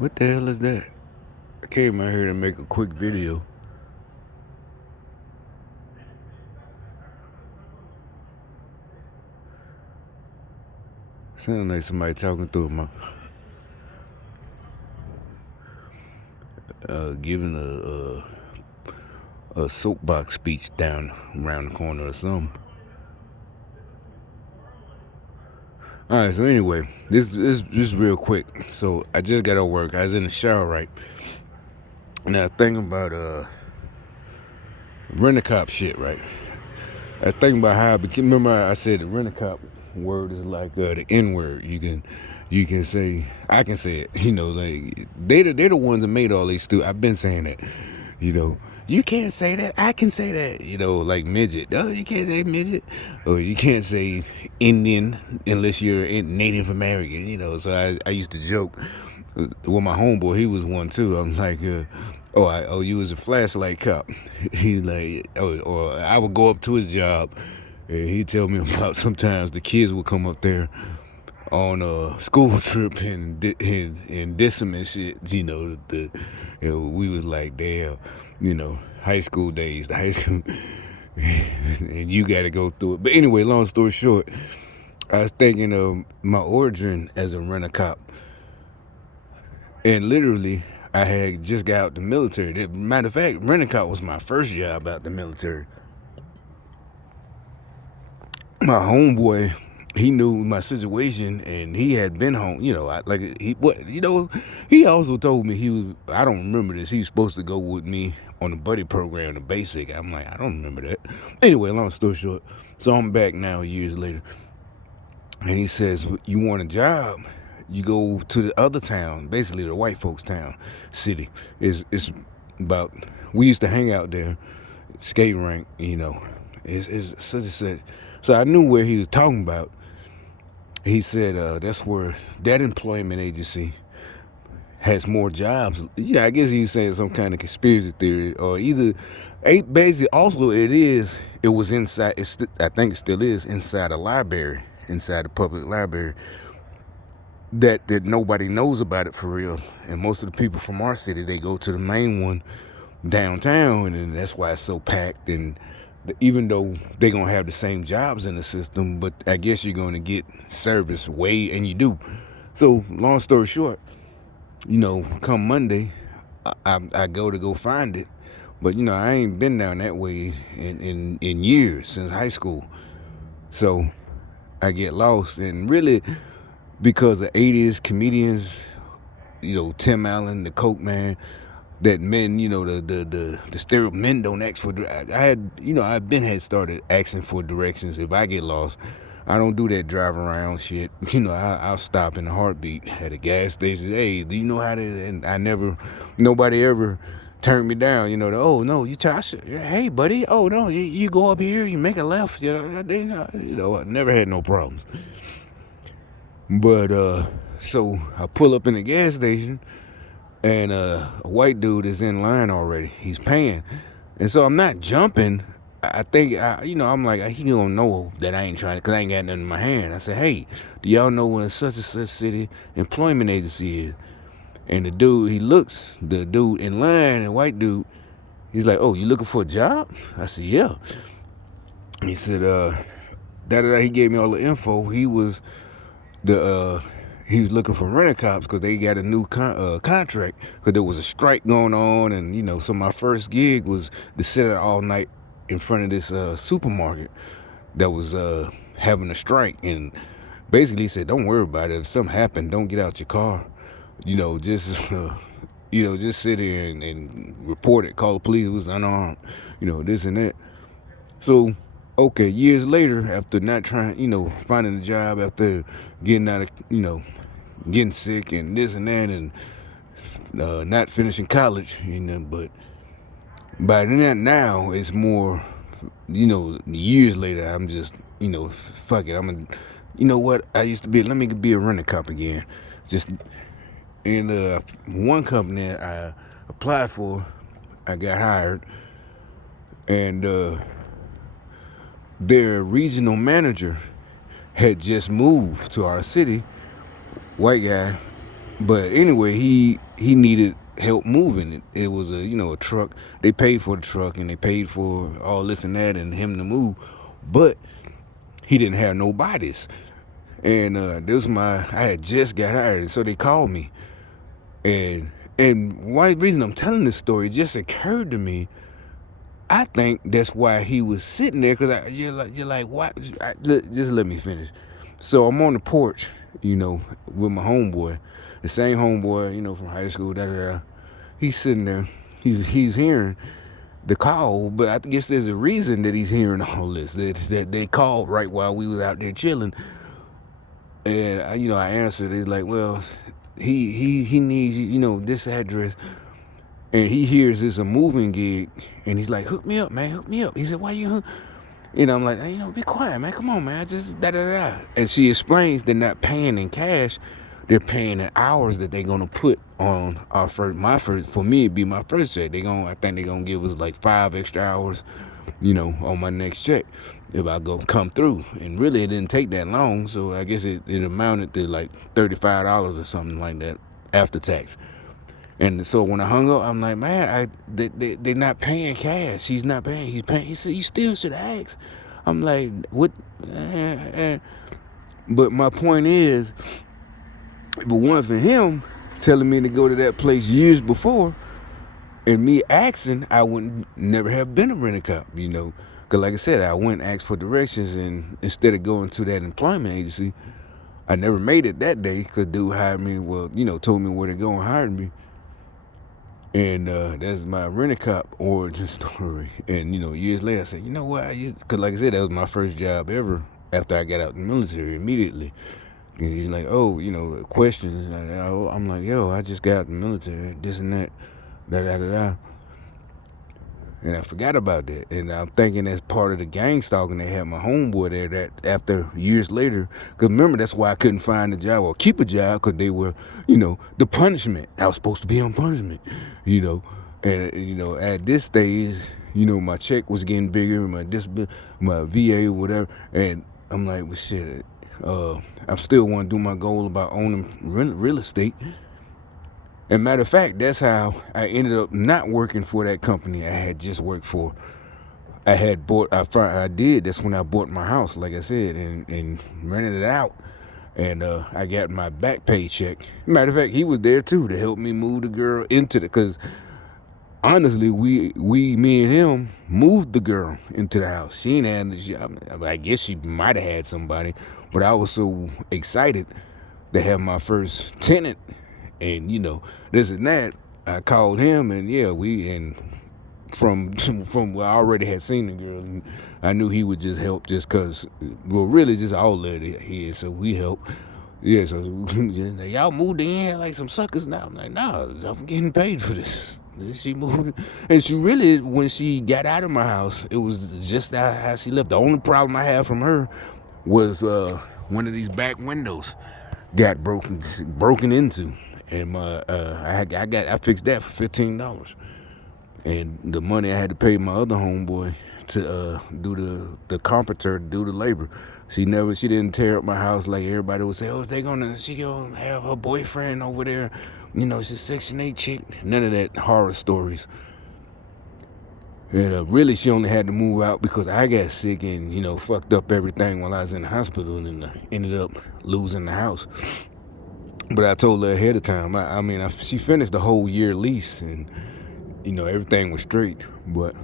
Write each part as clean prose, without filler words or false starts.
What the hell is that? I came out here to make a quick video. Sounds like somebody talking through my giving a soapbox speech down around the corner or something. All right, so anyway, this just real quick. So I just got out of work. I was in the shower, right? And I was thinking about rent-a-cop shit, right? I was thinking about how remember I said the rent-a-cop word is like the N-word. You can say, I can say it. Like they're the ones that made all these stupid. I've been saying that. You can't say that. I can say that. Like midget. Oh, you can't say midget. Or you can't say Indian unless you're Native American. So I used to joke with my homeboy. He was one too. I'm like, you was a flashlight cop. He like, or I would go up to his job, and he'd tell me about sometimes the kids would come up there on a school trip and diss him and shit. We was like, damn, high school days, the high school, and you got to go through it. But anyway, long story short, I was thinking of my origin as a rent-a-cop. And literally, I had just got out the military. Matter of fact, rent-a-cop was my first job out the military. My homeboy, he knew my situation, and he had been home. He also told me I don't remember this. He was supposed to go with me on the buddy program, the basic. I'm like, I don't remember that. Anyway, long story short, so I'm back now years later, and he says, "You want a job? You go to the other town, basically the white folks' town, city. It's about. We used to hang out there, skating rink. It's such and such." So I knew where he was talking about. He said that's where that employment agency has more jobs. Yeah, I guess he was saying some kind of conspiracy theory, or either. Basically, also it was inside. I think it still is inside a library, inside the public library. That nobody knows about it for real, and most of the people from our city, they go to the main one downtown, and that's why it's so packed. And even though they're gonna have the same jobs in the system, but I guess you're gonna get service and you do. So long story short, come Monday, I go find it, but I ain't been down that way in years, since high school. So I get lost, and really, because of 80s comedians, Tim Allen, the Coke Man, that men, the stereo men don't ask for. I've been had started asking for directions if I get lost. I don't do that drive around shit. I'll stop in a heartbeat at a gas station. Hey, do you know how to? And nobody ever turned me down. Oh no, you try. Hey buddy, oh no, you go up here, you make a left. I never had no problems. But so I pull up in the gas station, and a white dude is in line already. He's paying, and so I'm not jumping. I think I'm like, he gonna know that I ain't trying to, cause I ain't got nothing in my hand. I said, hey, do y'all know what such and such city employment agency is? And the dude in line, the white dude, he's like, oh, you looking for a job? I said, yeah. He said, he gave me all the info. He was looking for rent-a-cops because they got a new contract, because there was a strike going on. And so my first gig was to sit out all night in front of this supermarket that was having a strike. And basically he said, don't worry about it. If something happened, don't get out your car. Just just sit here and report it, call the police. It was unarmed, this and that. So okay, years later, after not trying, finding a job, after getting out of, getting sick and this and that, and not finishing college, but by then now it's more, years later, I'm just, fuck it, what, I used to be, let me be a rent-a-cop again. Just in one company I applied for, I got hired, and their regional manager had just moved to our city, white guy. But anyway, he he needed help moving it. It was a truck. They paid for the truck and they paid for all this and that and him to move, but he didn't have no bodies. And I had just got hired, so they called me. And one reason I'm telling this story, it just occurred to me, I think that's why he was sitting there, because you're like, what? Just let me finish. So I'm on the porch, with my homeboy, the same homeboy, from high school, He's sitting there. He's hearing the call, but I guess there's a reason that he's hearing all this. That they called right while we was out there chilling. And I answered. It's like, well, he needs this address. And he hears it's a moving gig, and he's like, hook me up, man, hook me up. He said, why you? I'm like, hey, be quiet, man, come on, man, just da-da-da. And she explains they're not paying in cash, they're paying in hours that they're gonna put on for me, it'd be my first check. I think they're gonna give us like 5 extra hours, on my next check if I come through. And really, it didn't take that long, so I guess it amounted to like $35 or something like that after tax. And so when I hung up, I'm like, man, they're not paying cash. He's not paying. He's paying. He said, you still should ask. I'm like, what? But my point is, but one for him telling me to go to that place years before, and me asking, I wouldn't never have been a rent-a-cop, Because like I said, I went and asked for directions, and instead of going to that employment agency, I never made it that day because dude hired me, told me where to go and hired me. And that's my rent-a-cop origin story. And, years later, I said, you know what? Because like I said, that was my first job ever after I got out of the military immediately. And he's like, oh, questions. I'm like, yo, I just got out of the military, this and that, da-da-da-da. And I forgot about that. And I'm thinking that's part of the gang stalking. They had my homeboy there that after years later. Because remember, that's why I couldn't find a job or keep a job, because they were, the punishment. I was supposed to be on punishment, And, at this stage, my check was getting bigger, my VA or whatever. And I'm like, well, shit, I still want to do my goal about owning real estate. And matter of fact, that's how I ended up not working for that company I had just worked for. That's when I bought my house, like I said, and rented it out. And I got my back paycheck. Matter of fact, he was there too to help me move the girl because honestly, me and him moved the girl into the house. She ain't had, I guess she might have had somebody, but I was so excited to have my first tenant. And this and that, I called him, and from where I already had seen the girl, and I knew he would just help, just cause, well, really just all that here, so we help. Yeah, so y'all moved in like some suckers now. I'm like, nah, I'm getting paid for this. She moved, and she really, when she got out of my house, it was just how she left. The only problem I had from her was one of these back windows got broken into. And I fixed that for $15, and the money I had to pay my other homeboy to do the carpenter, do the labor. She didn't tear up my house like everybody would say. Oh, she gonna have her boyfriend over there, she's a Section 8 chick. None of that horror stories. And really, she only had to move out because I got sick and fucked up everything while I was in the hospital, and ended up losing the house. But I told her ahead of time. She finished the whole year lease, and everything was straight. But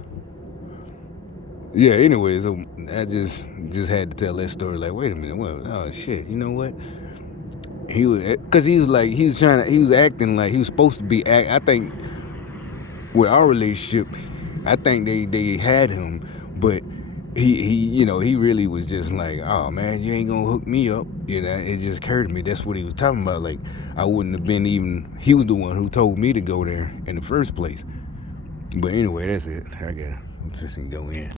yeah, anyways, so I just had to tell that story. Like, wait a minute, oh shit, you know what? He was acting like he was supposed to be. I think with our relationship, I think they had him, but he really was just like, oh man, you ain't gonna hook me up. It just occurred to me that's what he was talking about. Like, I wouldn't have been he was the one who told me to go there in the first place. But anyway, that's it. I'm just gonna go in.